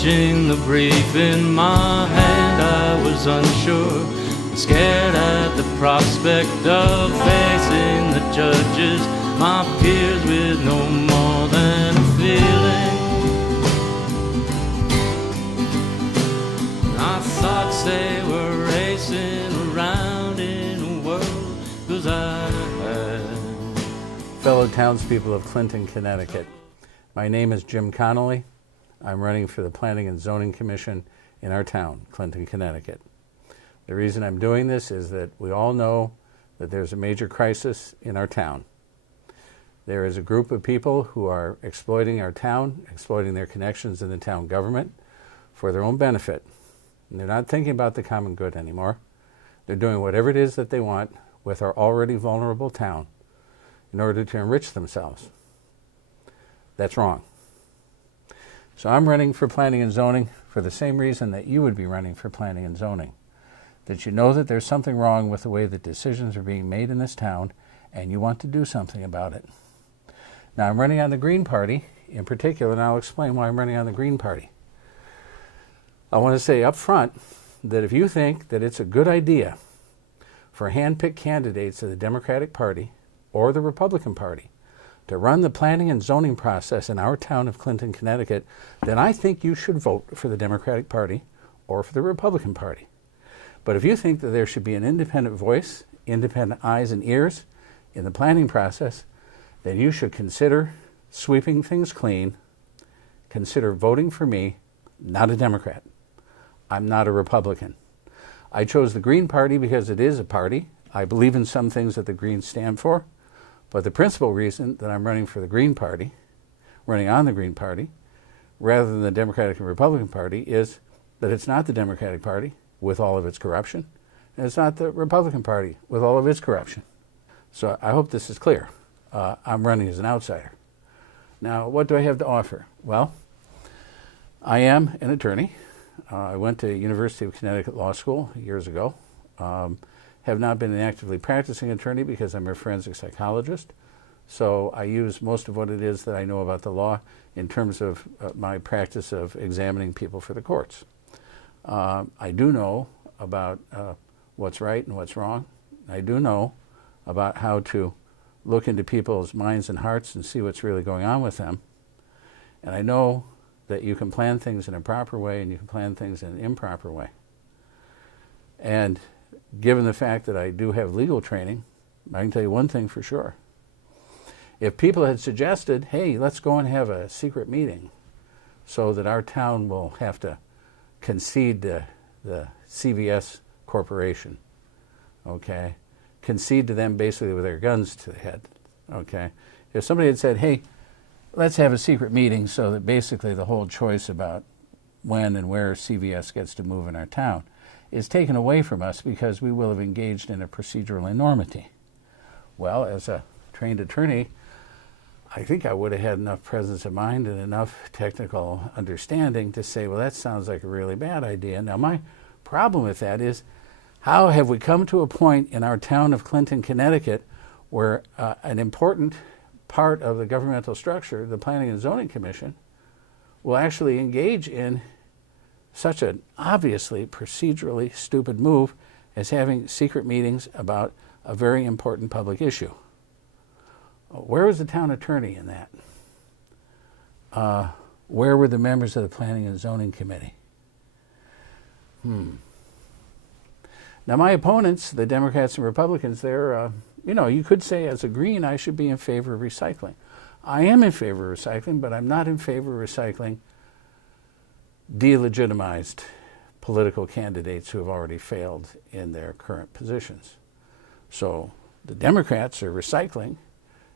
Clutching the brief in my hand, I was unsure, scared at the prospect of facing the judges, my peers, with no more than a feeling. I thought they were racing around in a world, 'cause I had. Fellow townspeople of Clinton, Connecticut, my name is Jim Connolly. I'm running for the Planning and Zoning Commission in our town, Clinton, Connecticut. The reason I'm doing this is that we all know that there's a major crisis in our town. There is a group of people who are exploiting our town, exploiting their connections in the town government for their own benefit. And they're not thinking about the common good anymore. They're doing whatever it is that they want with our already vulnerable town in order to enrich themselves. That's wrong. So I'm running for planning and zoning for the same reason that you would be running for planning and zoning. That you know that there's something wrong with the way that decisions are being made in this town, and you want to do something about it. Now I'm running on the Green Party in particular, and I'll explain why I'm running on the Green Party. I want to say up front that if you think that it's a good idea for hand-picked candidates of the Democratic Party or the Republican Party to run the planning and zoning process in our town of Clinton, Connecticut, then I think you should vote for the Democratic Party or for the Republican Party. But if you think that there should be an independent voice, independent eyes and ears in the planning process, then you should consider sweeping things clean, consider voting for me, not a Democrat. I'm not a Republican. I chose the Green Party because it is a party. I believe in some things that the Greens stand for. But the principal reason that I'm running for the Green Party, running on the Green Party, rather than the Democratic and Republican Party, is that it's not the Democratic Party with all of its corruption, and it's not the Republican Party with all of its corruption. So I hope this is clear. I'm running as an outsider. Now, what do I have to offer? Well, I am an attorney. I went to University of Connecticut Law School years ago. Have not been an actively practicing attorney because I'm a forensic psychologist. So I use most of what it is that I know about the law in terms of my practice of examining people for the courts. I do know about what's right and what's wrong. I do know about how to look into people's minds and hearts and see what's really going on with them. And I know that you can plan things in a proper way and you can plan things in an improper way. And given the fact that I do have legal training, I can tell you one thing for sure. If people had suggested, hey, let's go and have a secret meeting so that our town will have to concede to the CVS Corporation, okay, concede to them basically with their guns to the head, okay. If somebody had said, hey, let's have a secret meeting so that basically the whole choice about when and where CVS gets to move in our town is taken away from us because we will have engaged in a procedural enormity. Well, as a trained attorney, I think I would have had enough presence of mind and enough technical understanding to say, well, that sounds like a really bad idea. Now, my problem with that is, how have we come to a point in our town of Clinton, Connecticut, where an important part of the governmental structure, the Planning and Zoning Commission, will actually engage in such an obviously procedurally stupid move as having secret meetings about a very important public issue? Where was the town attorney in that? Where were the members of the Planning and Zoning Committee? Now my opponents, the Democrats and Republicans, they're, you could say as a Green I should be in favor of recycling. I am in favor of recycling, but I'm not in favor of recycling delegitimized political candidates who have already failed in their current positions. So the Democrats are recycling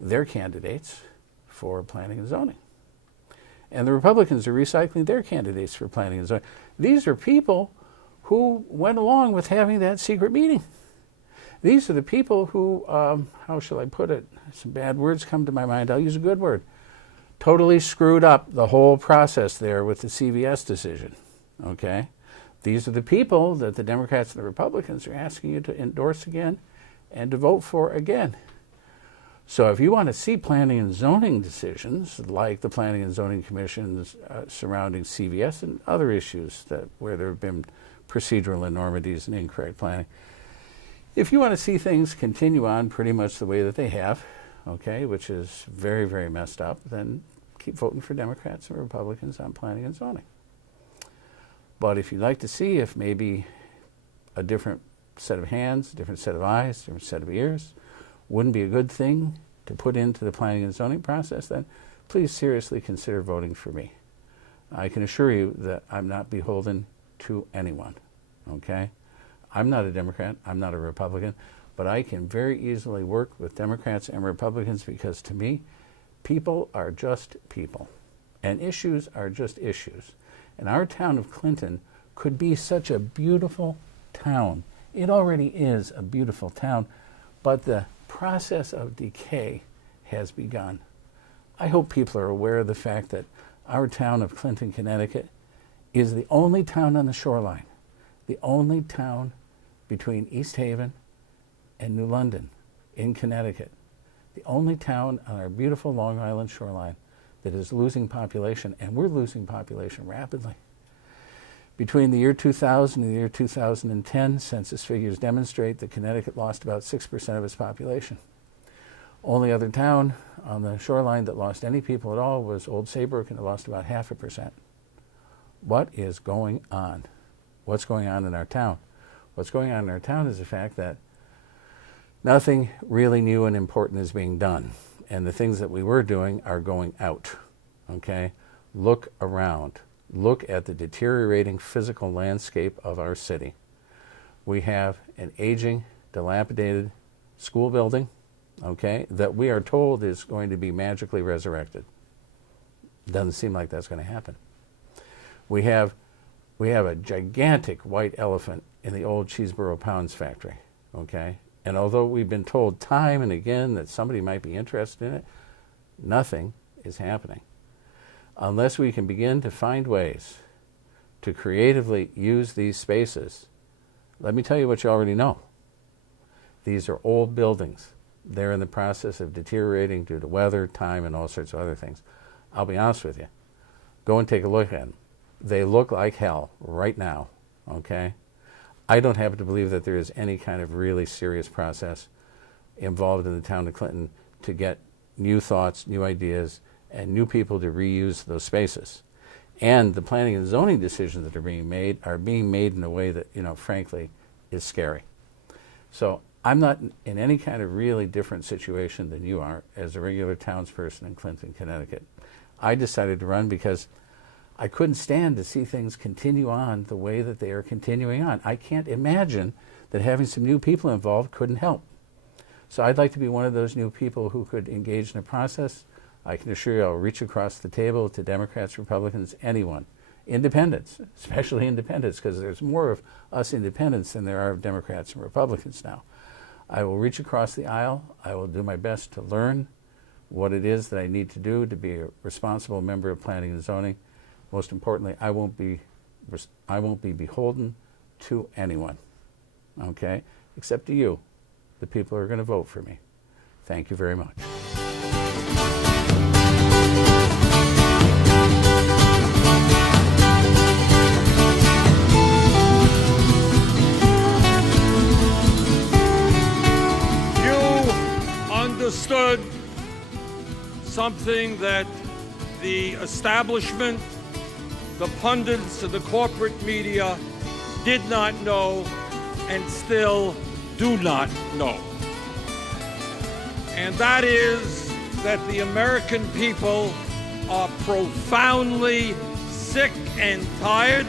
their candidates for planning and zoning. And the Republicans are recycling their candidates for planning and zoning. These are people who went along with having that secret meeting. These are the people who, how shall I put it? Some bad words come to my mind. I'll use a good word. Totally screwed up the whole process there with the CVS decision, okay? These are the people that the Democrats and the Republicans are asking you to endorse again and to vote for again. So if you want to see planning and zoning decisions, like the Planning and Zoning Commissions surrounding CVS and other issues where there have been procedural enormities and incorrect planning, if you want to see things continue on pretty much the way that they have, okay, which is very, very messed up, then keep voting for Democrats and Republicans on planning and zoning. But if you'd like to see if maybe a different set of hands, a different set of eyes, a different set of ears wouldn't be a good thing to put into the planning and zoning process, then please seriously consider voting for me. I can assure you that I'm not beholden to anyone, okay? I'm not a Democrat, I'm not a Republican, but I can very easily work with Democrats and Republicans because to me, people are just people, and issues are just issues. And our town of Clinton could be such a beautiful town. It already is a beautiful town, but the process of decay has begun. I hope people are aware of the fact that our town of Clinton, Connecticut is the only town on the shoreline, the only town between East Haven and New London in Connecticut, the only town on our beautiful Long Island shoreline that is losing population, and we're losing population rapidly. Between the year 2000 and the year 2010, census figures demonstrate that Connecticut lost about 6% of its population. Only other town on the shoreline that lost any people at all was Old Saybrook, and it lost about 0.5%. What is going on? What's going on in our town? What's going on in our town is the fact that nothing really new and important is being done, and the things that we were doing are going out, okay? Look around. Look at the deteriorating physical landscape of our city. We have an aging, dilapidated school building, okay, that we are told is going to be magically resurrected. Doesn't seem like that's going to happen. We have a gigantic white elephant in the old Cheeseboro Pounds factory, okay? And although we've been told time and again that somebody might be interested in it, nothing is happening. Unless we can begin to find ways to creatively use these spaces, let me tell you what you already know. These are old buildings. They're in the process of deteriorating due to weather, time, and all sorts of other things. I'll be honest with you. Go and take a look at them. They look like hell right now, okay? I don't happen to believe that there is any kind of really serious process involved in the town of Clinton to get new thoughts, new ideas, and new people to reuse those spaces. And the planning and zoning decisions that are being made in a way that, frankly, is scary. So I'm not in any kind of really different situation than you are as a regular townsperson in Clinton, Connecticut. I decided to run because I couldn't stand to see things continue on the way that they are continuing on. I can't imagine that having some new people involved couldn't help. So I'd like to be one of those new people who could engage in a process. I can assure you I'll reach across the table to Democrats, Republicans, anyone. Independents, especially independents, because there's more of us independents than there are of Democrats and Republicans now. I will reach across the aisle. I will do my best to learn what it is that I need to do to be a responsible member of planning and zoning. Most importantly, I won't be beholden to anyone, okay, except to you, the people who are going to vote for me. Thank you very much. Understood something that the establishment, the pundits, and the corporate media did not know and still do not know. And that is that the American people are profoundly sick and tired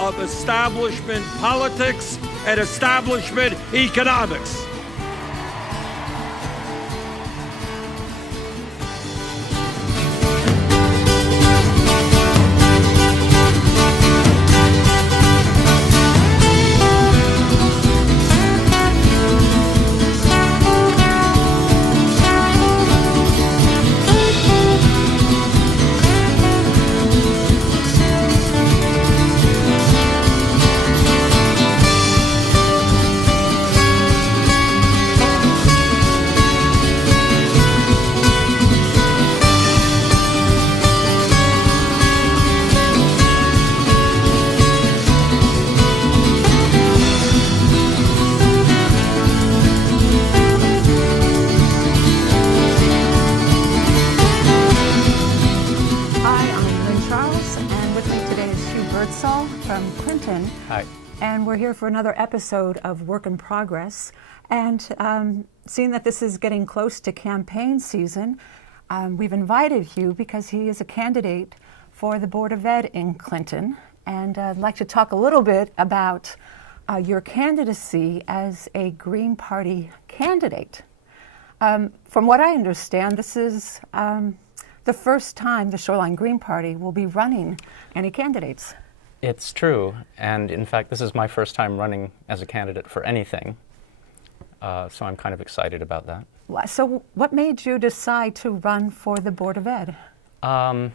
of establishment politics and establishment economics. we're here for another episode of Work in Progress. And seeing that this is getting close to campaign season, we've invited Hugh because he is a candidate for the Board of Ed in Clinton. And I'd like to talk a little bit about your candidacy as a Green Party candidate. From what I understand, this is the first time the Shoreline Green Party will be running any candidates. It's true, and in fact, this is my first time running as a candidate for anything, so I'm kind of excited about that. So what made you decide to run for the Board of Ed? Well,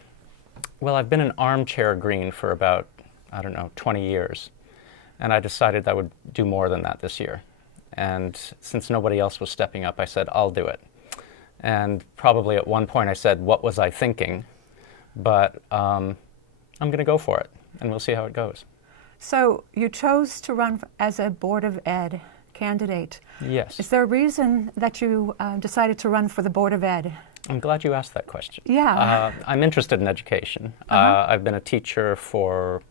I've been an armchair Green for about, 20 years, and I decided I would do more than that this year. And since nobody else was stepping up, I said, I'll do it. And probably at one point I said, what was I thinking? But I'm going to go for it, and we'll see how it goes. So you chose to run as a Board of Ed candidate. Yes. Is there a reason that you decided to run for the Board of Ed? I'm glad you asked that question. Yeah. I'm interested in education. I've been a teacher for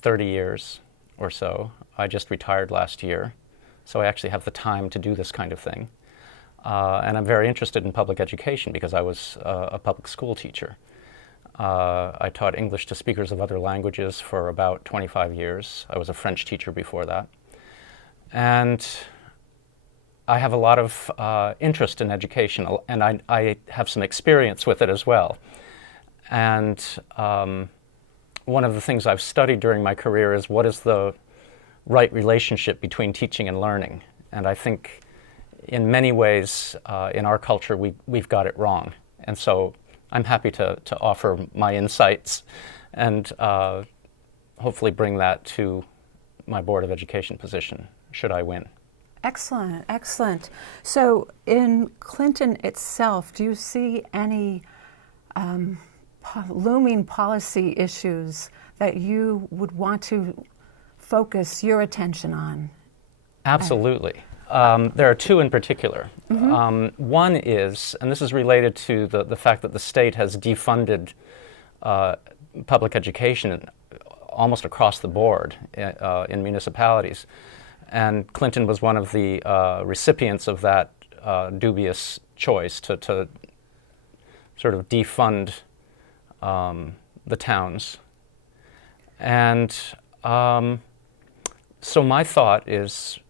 30 years or so. I just retired last year, so I actually have the time to do this kind of thing. And I'm very interested in public education because I was a public school teacher. I taught English to speakers of other languages for about 25 years. I was a French teacher before that. And I have a lot of interest in education, and I have some experience with it as well. And one of the things I've studied during my career is what is the right relationship between teaching and learning. And I think in many ways in our culture we've got it wrong. And so I'm happy to offer my insights and hopefully bring that to my Board of Education position, should I win. Excellent, excellent. So in Clinton itself, do you see any looming policy issues that you would want to focus your attention on? Absolutely. There are two in particular. Mm-hmm. One is, and this is related to the fact that the state has defunded public education almost across the board in municipalities. And Clinton was one of the recipients of that dubious choice to sort of defund the towns. And so my thought is,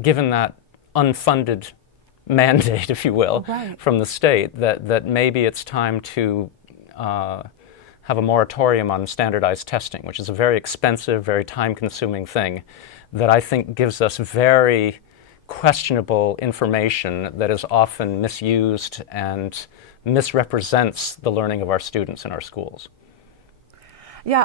given that unfunded mandate, if you will, right, from the state, that maybe it's time to have a moratorium on standardized testing, which is a very expensive, very time-consuming thing that I think gives us very questionable information that is often misused and misrepresents the learning of our students in our schools. Yeah,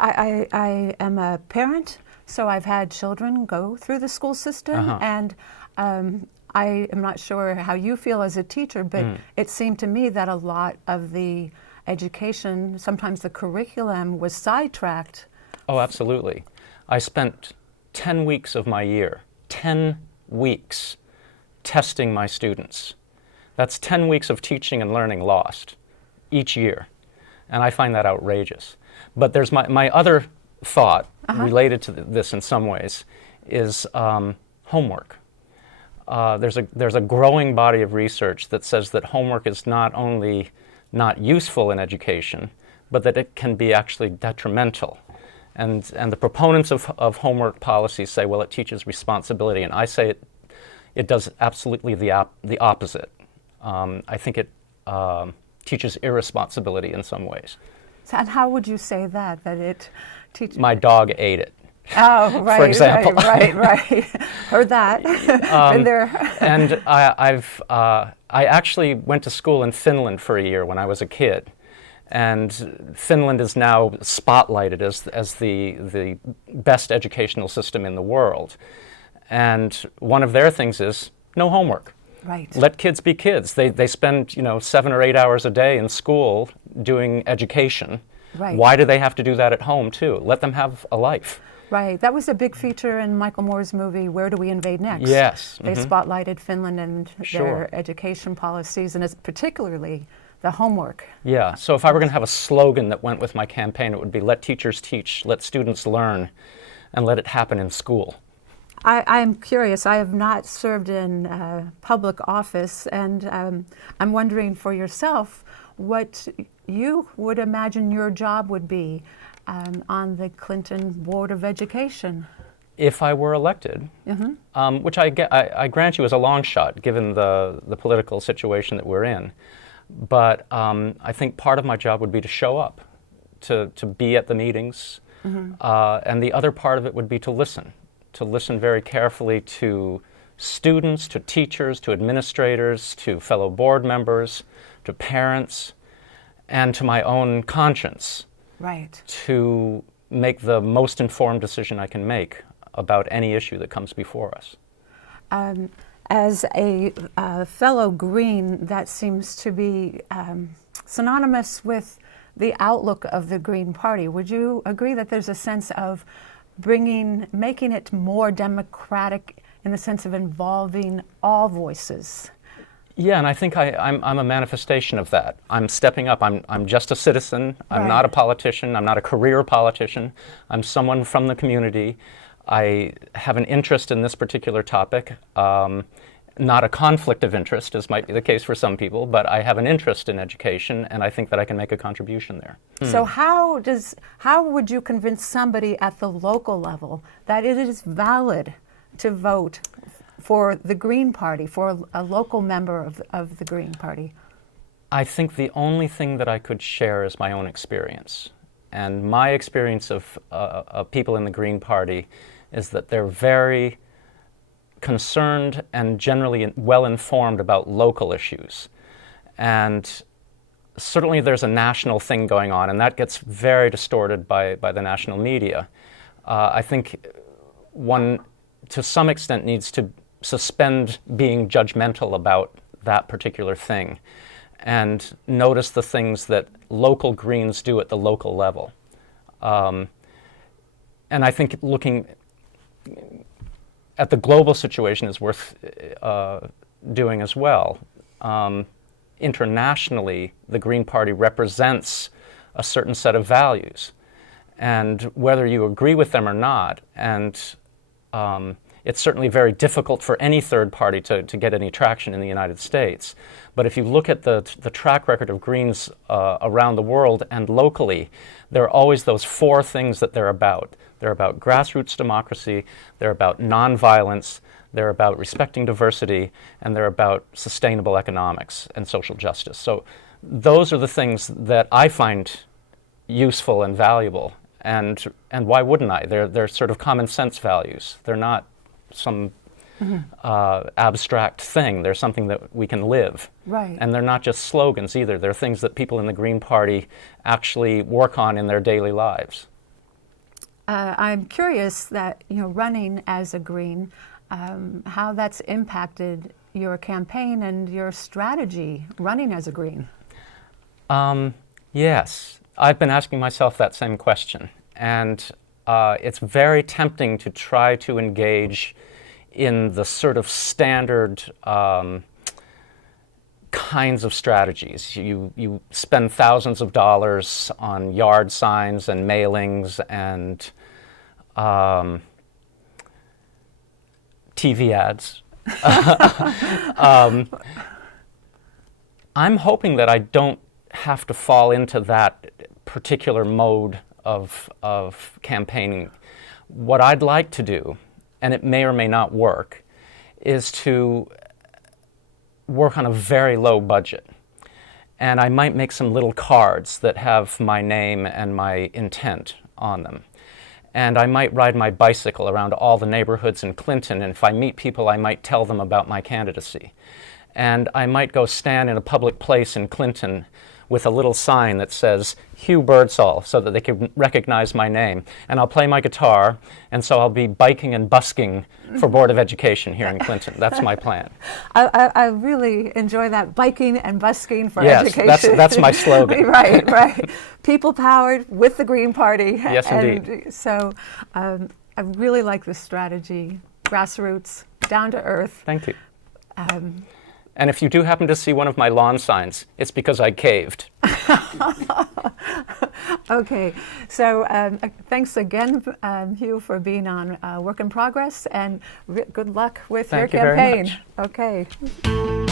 I am a parent, so I've had children go through the school system, and I am not sure how you feel as a teacher, but it seemed to me that a lot of the education, sometimes the curriculum, was sidetracked. Oh, absolutely. I spent 10 weeks of my year, 10 weeks, testing my students. That's 10 weeks of teaching and learning lost each year, and I find that outrageous. But there's my other thought related to this in some ways is homework. There's a growing body of research that says that homework is not only not useful in education, but that it can be actually detrimental. And the proponents of homework policies say, well, it teaches responsibility, and I say it does absolutely the opposite. I think it teaches irresponsibility in some ways. So, and how would you say that it teaches? My dog ate it. Oh, right, for example. right. Heard that. Been there. And I actually went to school in Finland for a year when I was a kid. And Finland is now spotlighted as the best educational system in the world. And one of their things is no homework. Right. Let kids be kids. They spend 7 or 8 hours a day in school doing education. Right. Why do they have to do that at home too? Let them have a life. Right. That was a big feature in Michael Moore's movie, Where Do We Invade Next? Yes. They spotlighted Finland and Sure. their education policies, and it's particularly the homework. Yeah. So if I were going to have a slogan that went with my campaign, it would be let teachers teach, let students learn. and let it happen in school. I'm curious. I have not served in public office, and I'm wondering for yourself what you would imagine your job would be on the Clinton Board of Education. If I were elected, which I grant you is a long shot given the political situation that we're in, but I think part of my job would be to show up, to be at the meetings, and the other part of it would be to listen very carefully to students, to teachers, to administrators, to fellow board members, to parents, and to my own conscience. Right. To make the most informed decision I can make about any issue that comes before us. As a fellow Green, that seems to be synonymous with the outlook of the Green Party. Would you agree that there's a sense of making it more democratic in the sense of involving all voices? Yeah, and I think I'm a manifestation of that. I'm stepping up. I'm just a citizen. I'm Right. not a politician. I'm not a career politician. I'm someone from the community. I have an interest in this particular topic. Not a conflict of interest, as might be the case for some people, but I have an interest in education, and I think that I can make a contribution there. So how would you convince somebody at the local level that it is valid to vote for the Green Party, for a local member of the Green Party? I think the only thing that I could share is my own experience. And my experience of people in the Green Party is that they're very concerned and generally well informed about local issues. And certainly there's a national thing going on, and that gets very distorted by the national media. I think one, to some extent, needs to suspend being judgmental about that particular thing and notice the things that local Greens do at the local level. And I think looking at the global situation is worth doing as well. Internationally, the Green Party represents a certain set of values, and whether you agree with them or not, and it's certainly very difficult for any third party to get any traction in the United States. But if you look at the track record of Greens around the world and locally, there are always those four things that they're about. They're about grassroots democracy, they're about nonviolence, they're about respecting diversity, and they're about sustainable economics and social justice. So those are the things that I find useful and valuable. And why wouldn't I? They're sort of common sense values. They're not some abstract thing. They're something that we can live. Right. And they're not just slogans either. They're things that people in the Green Party actually work on in their daily lives. I'm curious that, running as a Green, how that's impacted your campaign and your strategy running as a Green. Yes, I've been asking myself that same question. And it's very tempting to try to engage in the sort of standard kinds of strategies. You spend thousands of dollars on yard signs and mailings and TV ads. I'm hoping that I don't have to fall into that particular mode of campaigning. What I'd like to do, and it may or may not work, is to work on a very low budget. And I might make some little cards that have my name and my intent on them. And I might ride my bicycle around all the neighborhoods in Clinton, and if I meet people, I might tell them about my candidacy. And I might go stand in a public place in Clinton with a little sign that says Hugh Birdsall, so that they can recognize my name. And I'll play my guitar, and so I'll be biking and busking for Board of Education here in Clinton. That's my plan. I really enjoy that, biking and busking for education. Yes, that's my slogan. Right. People powered with the Green Party. Yes, indeed. And so I really like this strategy, grassroots, down to earth. Thank you. And if you do happen to see one of my lawn signs, it's because I caved. Okay, so thanks again, Hugh, for being on Work in Progress, and good luck with Thank your you very campaign. much. Okay.